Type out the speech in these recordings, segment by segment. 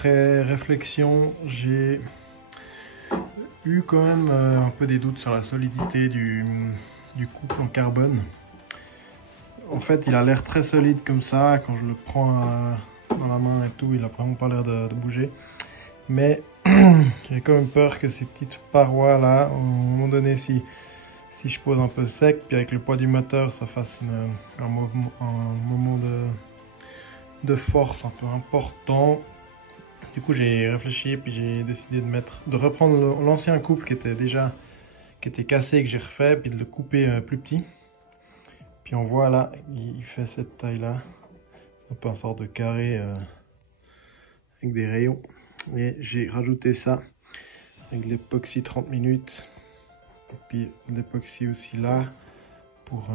après réflexion, j'ai eu quand même un peu des doutes sur la solidité du couple en carbone. En fait, il a l'air très solide comme ça. Quand je le prends dans la main et tout, il a vraiment pas l'air de bouger. Mais j'ai quand même peur que ces petites parois là, à un moment donné, si je pose un peu sec, puis avec le poids du moteur, ça fasse un moment de force un peu important. Du coup, j'ai réfléchi, puis j'ai décidé de reprendre l'ancien couple qui était cassé, que j'ai refait, puis de le couper plus petit. Puis on voit là, il fait cette taille-là. C'est un peu une sorte de carré avec des rayons. Et j'ai rajouté ça avec de l'époxy 30 minutes. Et puis de l'époxy aussi là pour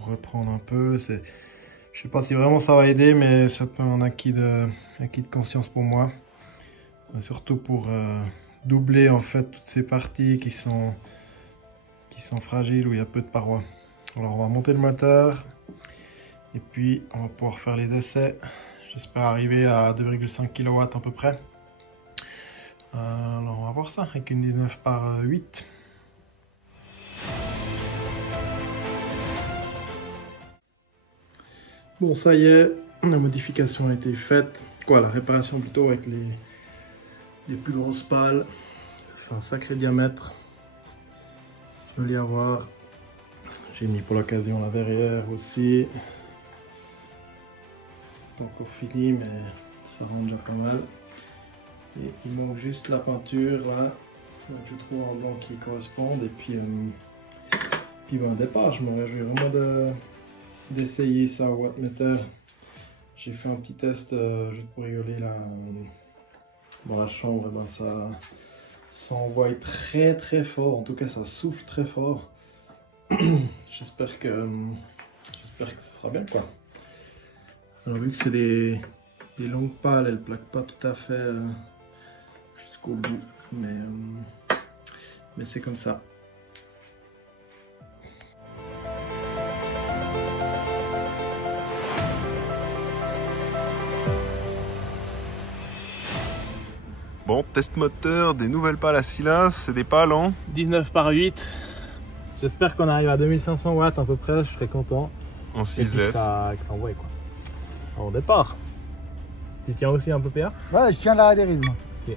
reprendre un peu. Je sais pas si vraiment ça va aider, mais c'est un peu un acquis de conscience pour moi. Surtout pour doubler en fait toutes ces parties qui sont fragiles, où il y a peu de parois. Alors on va monter le moteur et puis on va pouvoir faire les essais. J'espère arriver à 2,5 kW à peu près. Alors on va voir ça avec une 19 par 8. Bon, ça y est, la modification a été faite. La réparation plutôt, avec les plus grosses pales. C'est un sacré diamètre. Je veux y avoir. J'ai mis pour l'occasion la verrière aussi. Pas encore fini, mais ça rend déjà pas mal. Et il manque juste la peinture là. Donc je trouve un blanc qui corresponde. Et puis ben, départ, je me réjouis vraiment d'essayer ça au wattmeter. J'ai fait un petit test juste pour rigoler là dans la chambre. Et ben ça envoie très très fort. En tout cas, ça souffle très fort. J'espère que ce sera bien quoi. Alors vu que c'est des longues pales, elles plaquent pas tout à fait jusqu'au bout, mais c'est comme ça. Bon, test moteur, des nouvelles pales à Silas, c'est des pales en 19 par 8. J'espère qu'on arrive à 2500 watts à peu près, je serais content. En Et 6S. que ça envoie quoi. Alors, au départ. Tu tiens aussi un peu PA? Ouais, je tiens là des rythmes. Ok.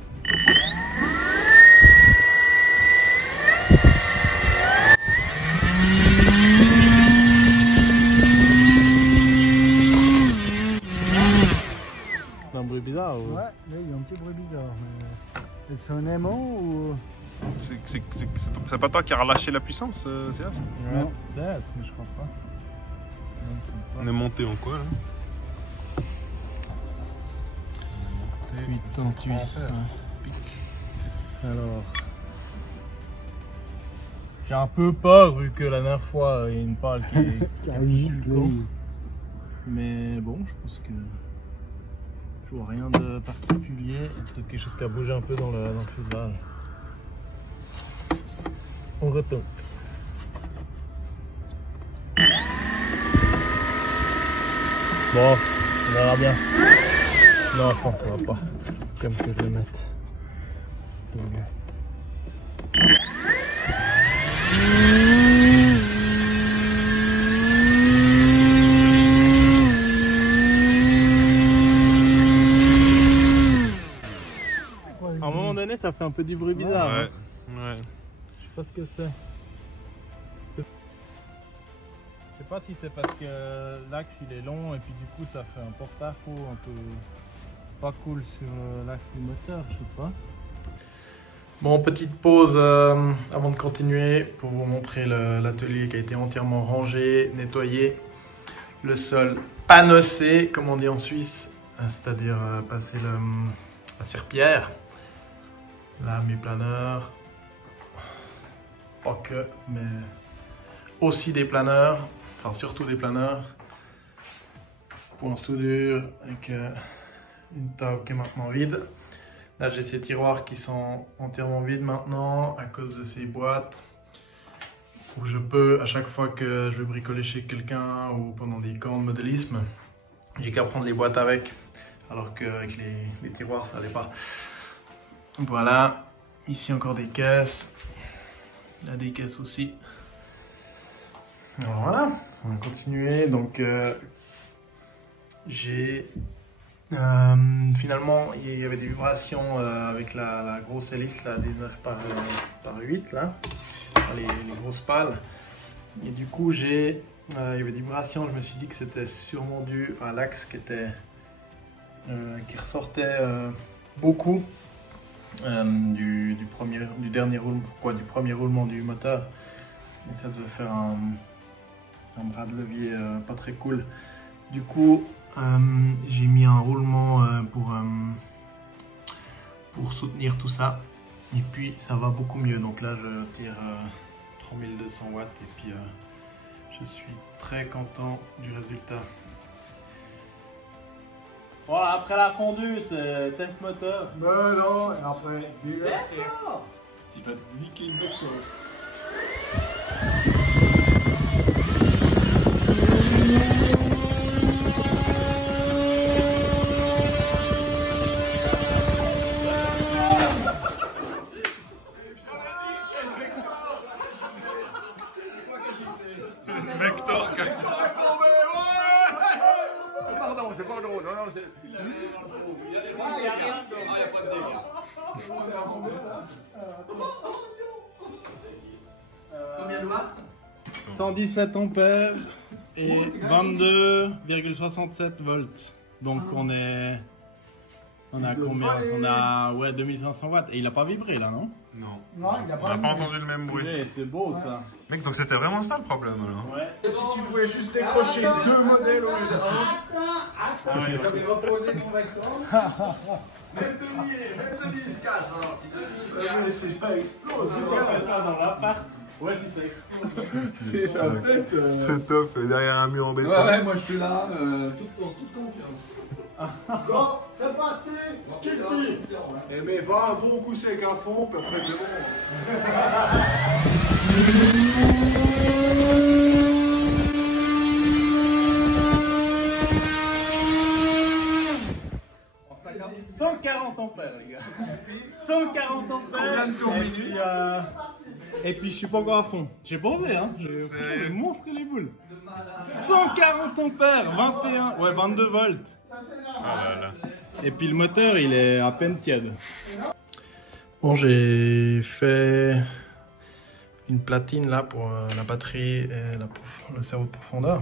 Un bruit bizarre ou... Ouais, là il y a un petit bruit bizarre. Mais... C'est un aimant ou... C'est pas toi qui a relâché la puissance, Silas? Ouais, peut-être, mais je crois pas. On est monté en quoi là? 88. Alors, j'ai un peu peur vu que la dernière fois il y a une pale qui a gicle, le con. Mais bon, je pense que je vois rien de particulier. Peut-être quelque chose qui a bougé un peu dans le fuselage. On retourne. Bon, on verra bien. Non, attends, ça va pas. Comme que je le mette. À un moment donné, ça fait un peu du bruit bizarre. Ouais, hein. ouais. Je sais pas ce que c'est. Je sais pas si c'est parce que l'axe il est long et puis du coup ça fait un porte-à-faux un peu pas cool sur l'axe du moteur, je sais pas. bon, petite pause avant de continuer pour vous montrer l'atelier qui a été entièrement rangé, nettoyé, le sol panossé, comme on dit en Suisse, c'est-à-dire passer la serpillière. Là, mes planeurs, pas que, mais aussi des planeurs, enfin surtout des planeurs. Point soudure avec une table qui est maintenant vide. Là, j'ai ces tiroirs qui sont entièrement vides maintenant à cause de ces boîtes où je peux, à chaque fois que je vais bricoler chez quelqu'un ou pendant des camps de modélisme, j'ai qu'à prendre les boîtes avec. alors qu'avec les tiroirs ça allait pas. Voilà, ici encore des caisses, là des caisses aussi. Alors voilà, on va continuer. Donc finalement il y avait des vibrations avec la grosse hélice, la 19 par 8 là, les grosses pales. Et du coup il y avait des vibrations, je me suis dit que c'était sûrement dû à l'axe qui ressortait beaucoup du premier roulement du moteur. Et ça devait faire un bras de levier pas très cool. Du coup j'ai mis un roulement pour soutenir tout ça. Et puis ça va beaucoup mieux. Donc là je tire 3200 watts et puis je suis très content du résultat. Voilà, après la fondue, c'est test moteur. Ben non, et après, du D'accord. Il va te niquer le moteur. Vector. Pardon, c'est pas drôle. Non, c'est. Il y a rien dedans. Ah, il n'y a pas de dégâts. Combien de watts? 117 ampères et 22,67 volts. Donc on a combien? On a 2500 watts. Et il a pas vibré là, non? Non. Non, il a On n'a pas entendu le même bruit. Ouais, c'est beau ça. Mec, donc c'était vraiment ça le problème alors. Ouais. Si tu pouvais juste décrocher 2 modèles au lieu d'un. J'avais reposé ton vecteur. Même Denis se cache. Alors, si Denis se cache. Mais si ça explose, Pourquoi pas ça dans l'appart? Ouais, si ça explose. et sa tête. C'est top, derrière un mur en béton. Ouais, moi je suis là, toute confiance. Bon, c'est parti. Kitty. Eh mais va un bon coup sec à fond, puis après c'est bon. 140 ampères, les gars. 140 ampères. Et puis je suis pas encore à fond. J'ai posé, hein. J'ai montré les boules. 140 ampères, 22 volts. Ah là là. Et puis le moteur, il est à peine tiède. Bon, j'ai fait une platine là pour la batterie et le servot de profondeur.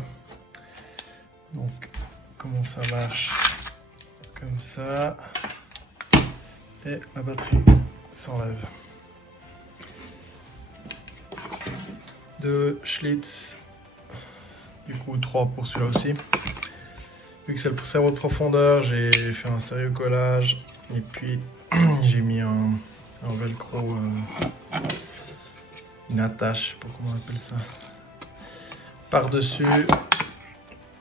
Donc, comment ça marche? Comme ça. Et la batterie s'enlève. 2 Schlitz. Du coup, 3 pour celui-là aussi. Vu que c'est le servot de profondeur, j'ai fait un sérieux collage. Et puis, j'ai mis un velcro, une attache, je sais pas comment on appelle ça, par-dessus.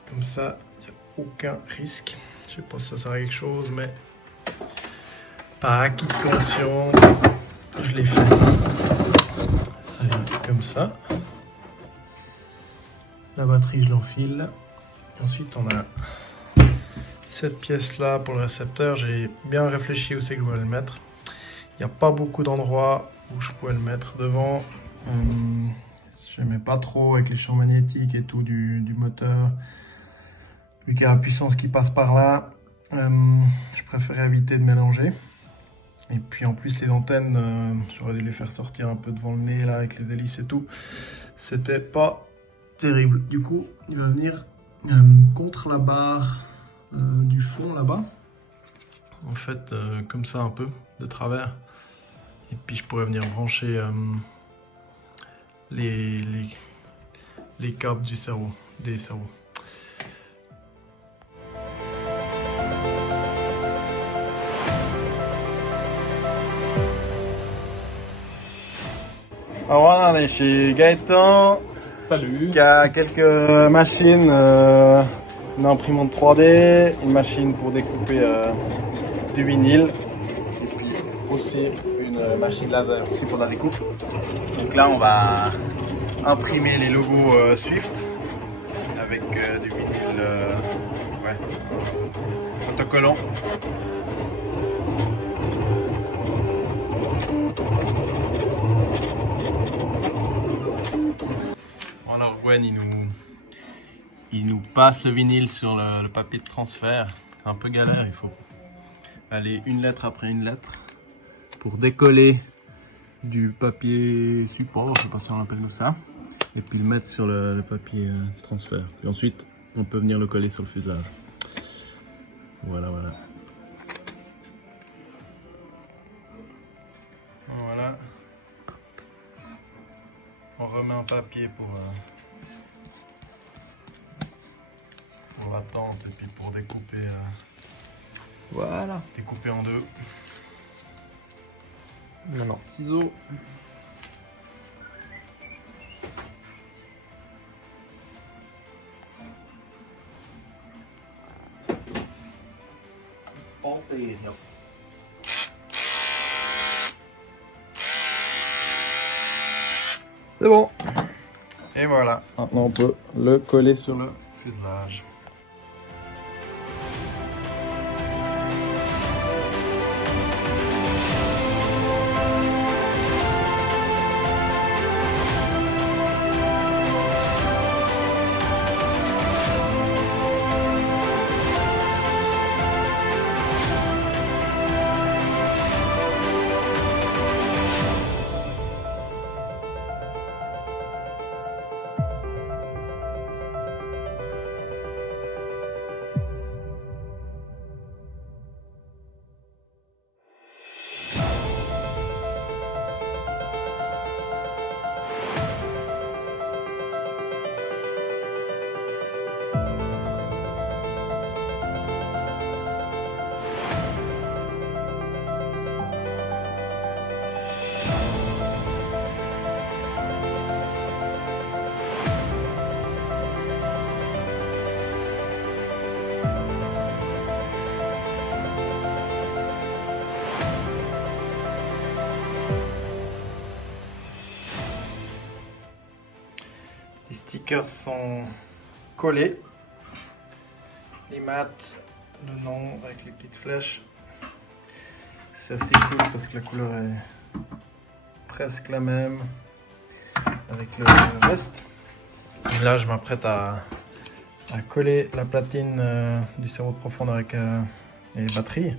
Comme ça, il n'y a aucun risque. Je sais pas si ça sert à quelque chose, mais par acquis de conscience, je l'ai fait. Ça vient comme ça. La batterie, je l'enfile. Ensuite, on a cette pièce-là pour le récepteur. J'ai bien réfléchi où c'est que je voulais le mettre. Il n'y a pas beaucoup d'endroits où je pouvais le mettre devant. Je n'aimais pas trop avec les champs magnétiques et tout du moteur. Vu qu'il y a la puissance qui passe par là, je préférais éviter de mélanger. Et puis en plus les antennes, j'aurais dû les faire sortir un peu devant le nez là avec les hélices et tout. C'était pas terrible. Du coup, il va venir contre la barre du fond là-bas. En fait, comme ça un peu, de travers. Et puis je pourrais venir brancher les câbles du cerveau, des cerveaux. Alors voilà, on est chez Gaëtan. Salut. Qui a quelques machines, une imprimante 3D, une machine pour découper du vinyle, et puis aussi une machine laser aussi pour la découpe. Donc là on va imprimer les logos Swift avec du vinyle Ouais. Autocollant. Bon, alors Gwen il nous passe le vinyle sur le papier de transfert. C'est un peu galère, il faut aller une lettre après une lettre pour décoller du papier support, je sais pas si on l'appelle comme ça, et puis le mettre sur le papier transfert. Et ensuite on peut venir le coller sur le fuselage. Voilà. Voilà. On remet un papier pour la tente et puis pour découper. Voilà. Découper en deux. Maintenant, ciseaux. C'est bon. Et voilà. Maintenant on peut le coller sur le fuselage. Les stickers sont collés. Les mattes, le nom avec les petites flèches. C'est assez cool parce que la couleur est presque la même avec le reste. Et là, je m'apprête à coller la platine du cerveau de profondeur avec les batteries.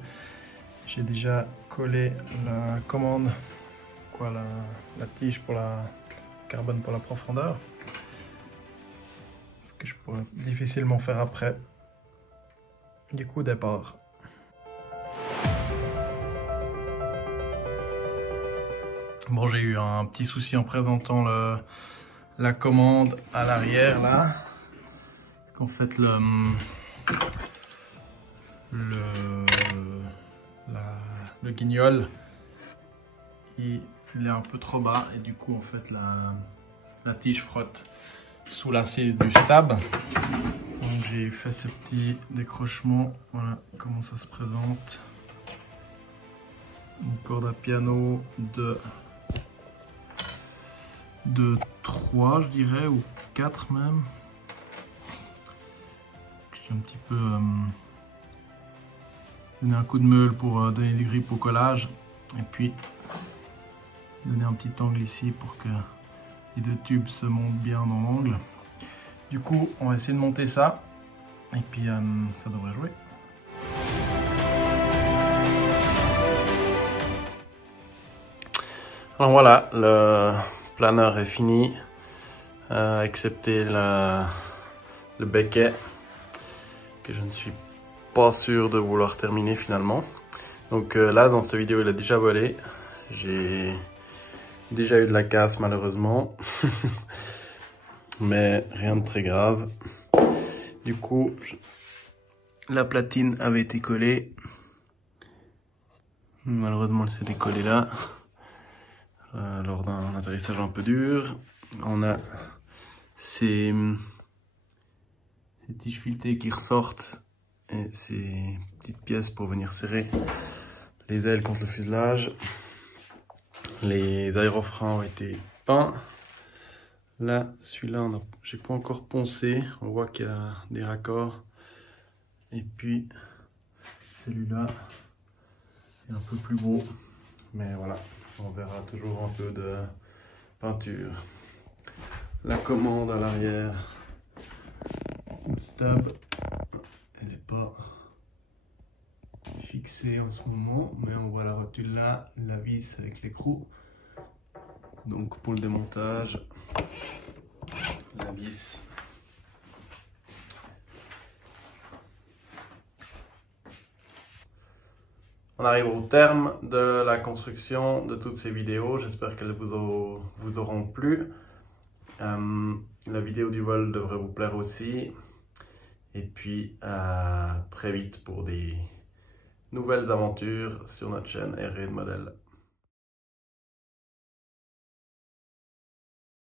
J'ai déjà collé la commande, la tige pour la carbone pour la profondeur. Ce que je pourrais difficilement faire après. Du coup, départ. Bon, j'ai eu un petit souci en présentant la commande à l'arrière là. En fait, le guignol il est un peu trop bas et du coup en fait la tige frotte sous l'assise du stab. Donc j'ai fait ce petit décrochement. Voilà comment ça se présente. Une corde à piano de 3 je dirais, ou 4 même. J'ai un petit peu donné un coup de meule pour donner du grip au collage et puis donner un petit angle ici pour que les deux tubes se montent bien dans l'angle. Du coup on va essayer de monter ça et puis ça devrait jouer. Alors voilà, le planeur est fini, excepté le becquet que je ne suis pas sûr de vouloir terminer finalement. Donc là dans cette vidéo il a déjà volé, j'ai déjà eu de la casse malheureusement, mais rien de très grave. Du coup la platine avait été collée, malheureusement elle s'est décollée là. Lors d'un atterrissage un peu dur. On a ces tiges filetées qui ressortent et ces petites pièces pour venir serrer les ailes contre le fuselage. Les aérofreins ont été peints. Là, celui-là, j'ai pas encore poncé. On voit qu'il y a des raccords Et puis celui-là est un peu plus gros, mais voilà, on verra toujours un peu de peinture. La commande à l'arrière, une stab, elle n'est pas fixée en ce moment, mais on voit la rotule là, la vis avec l'écrou. Donc pour le démontage, la vis. On arrive au terme de la construction de toutes ces vidéos. J'espère qu'elles vous auront plu. La vidéo du vol devrait vous plaire aussi. Et puis à très vite pour des nouvelles aventures sur notre chaîne R&D Model.